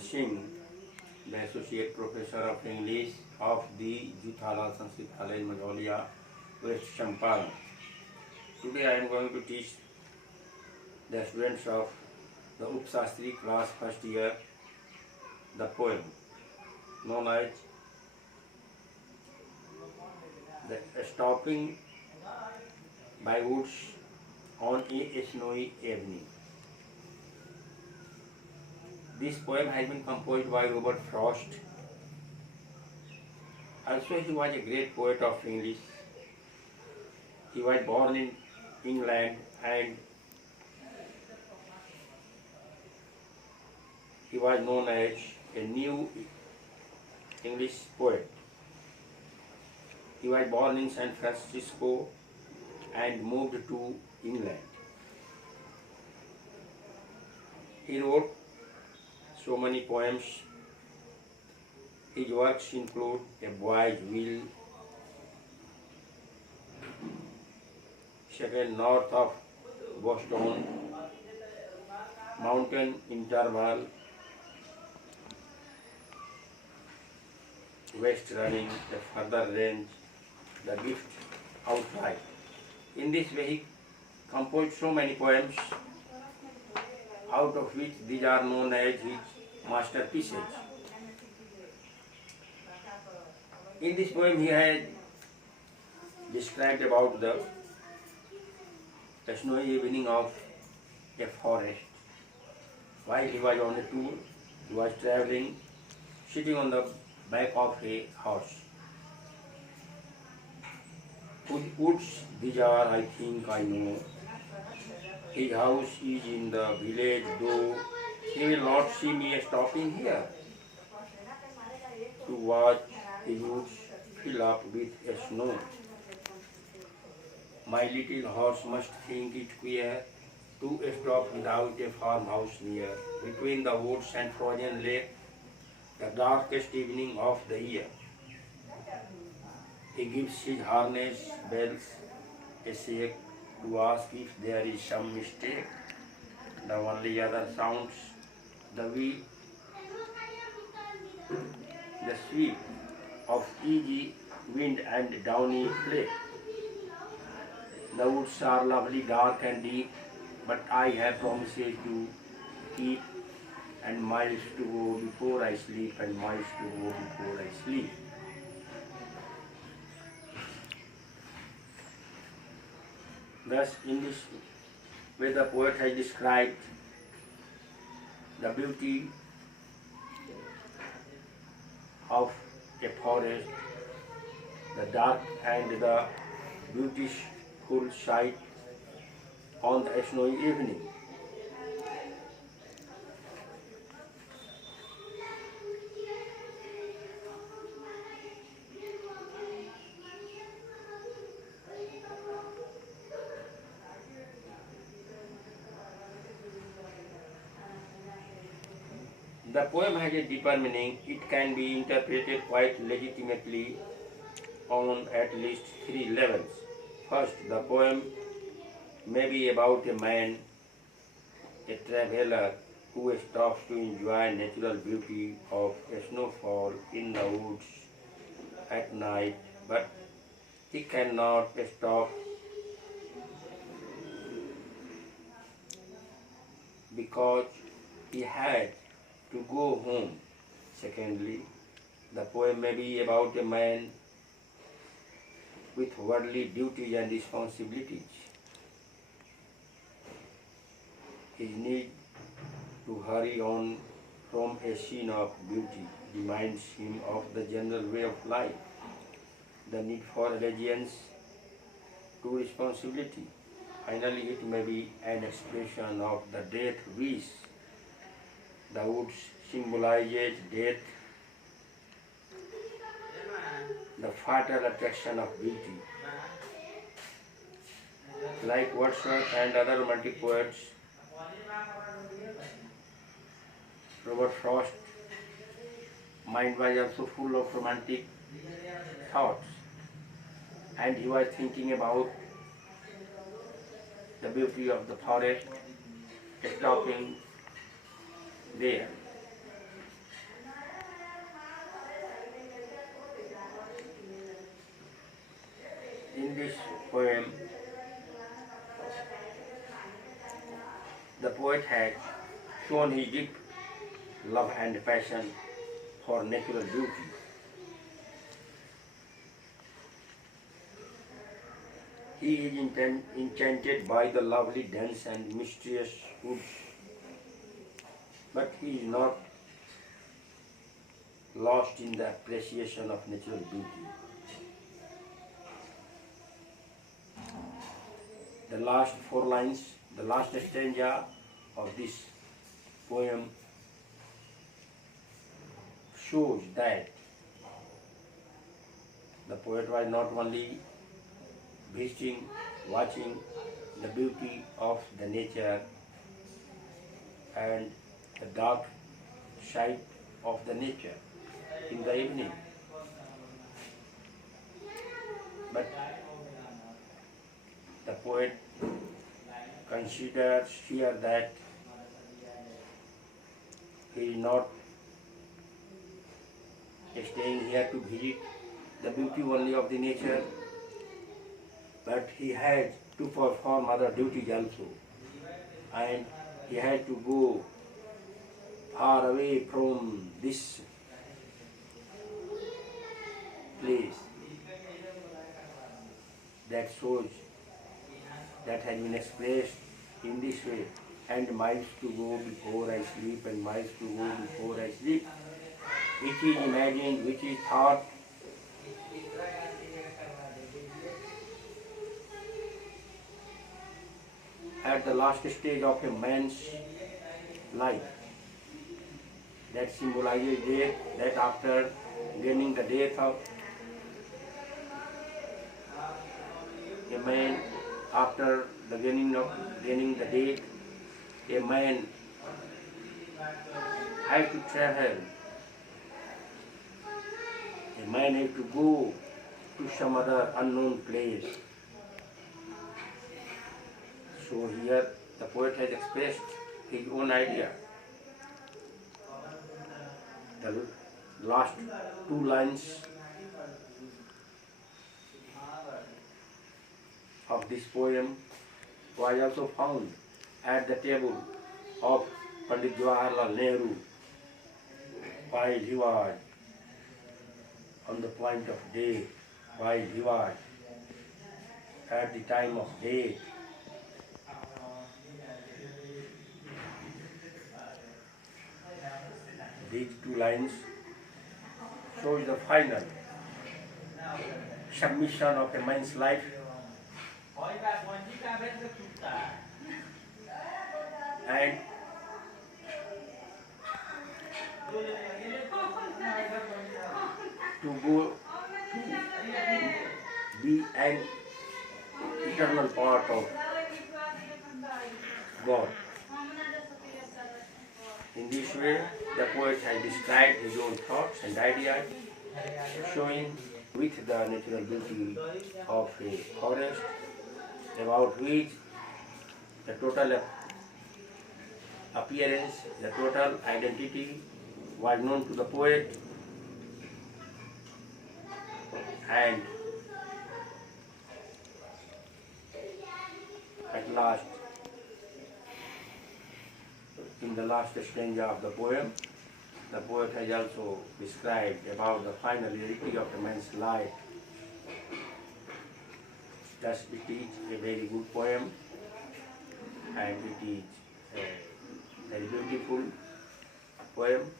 Singh, the Associate Professor of English of the Juthala Sanskritalaya in Magnolia, West Champaran. Today I am going to teach the students of the Upshastri class first year the poem known as the Stopping by Woods on a Snowy Evening. This poem has been composed by Robert Frost. Also, he was a great poet of English. He was born in England and he was known as a new English poet. He was born in San Francisco and moved to England. He wrote so many poems. His works include A Boy's Will, second North of Boston, Mountain Interval, West Running, The Further Range, The Gift Outright. In this way he composed so many poems, out of which these are known as his masterpieces. In this poem he had described about the snowy evening of a forest. While he was on a tour, he was traveling, sitting on the back of a horse. Whose woods these are, I think I know. His house is in the village, though he will not see me stopping here to watch his woods fill up with snow. My little horse must think it queer to stop without a farmhouse near, between the woods and frozen lake, the darkest evening of the year. He gives his harness bells a shake to ask if there is some mistake. The only other sounds the sweep of easy wind and downy flake. The woods are lovely, dark and deep, but I have promises to keep, and miles to go before I sleep, and miles to go before I sleep. Thus, in this way the poet has described the beauty of a forest, the dark and the beautiful sight on the snowy evening. The poem has a deeper meaning. It can be interpreted quite legitimately on at least three levels. First, the poem may be about a man, a traveler, who stops to enjoy natural beauty of a snowfall in the woods at night, but he cannot stop because he had to go home. Secondly, the poem may be about a man with worldly duties and responsibilities. His need to hurry on from a scene of beauty reminds him of the general way of life, the need for allegiance to responsibility. Finally, it may be an expression of the death wish. The woods symbolizes death, the fatal attraction of beauty. Like Wordsworth and other romantic poets, Robert Frost's mind was also full of romantic thoughts, and he was thinking about the beauty of the forest, stopping there. poem, the poet had shown his deep love and passion for natural beauty. He is enchanted by the lovely dance and mysterious woods, but he is not lost in the appreciation of natural beauty. The last four lines, the last stanza of this poem shows that the poet was not only visiting, watching the beauty of the nature and the dark side of the nature in the evening, but the poet considers here that he is not staying here to visit the beauty only of the nature, but he had to perform other duties also, and he had to go far away from this place. That shows, that has been expressed in this way, and miles to go before I sleep, and miles to go before I sleep, which is imagined, which is thought. At the last stage of a man's life, that symbolizes death, that after gaining the death of a man, after the gaining the death, a man has to travel, a man has to go to some other unknown place. So here the poet has expressed his own idea. The last two lines of this poem was also found at the table of Pandit Jawaharlal Nehru while he was on the point of death, while he was at the time of death. These two lines show the final submission of a man's life and to go to be an eternal part of God. In this way, the poet has described his own thoughts and ideas, showing with the natural beauty of a forest, about which the total appearance, the total identity was known to the poet, and at last, in the last stanza of the poem, the poet has also described about the final reality of a man's life. Thus it is a very good poem, and it is a very beautiful poem.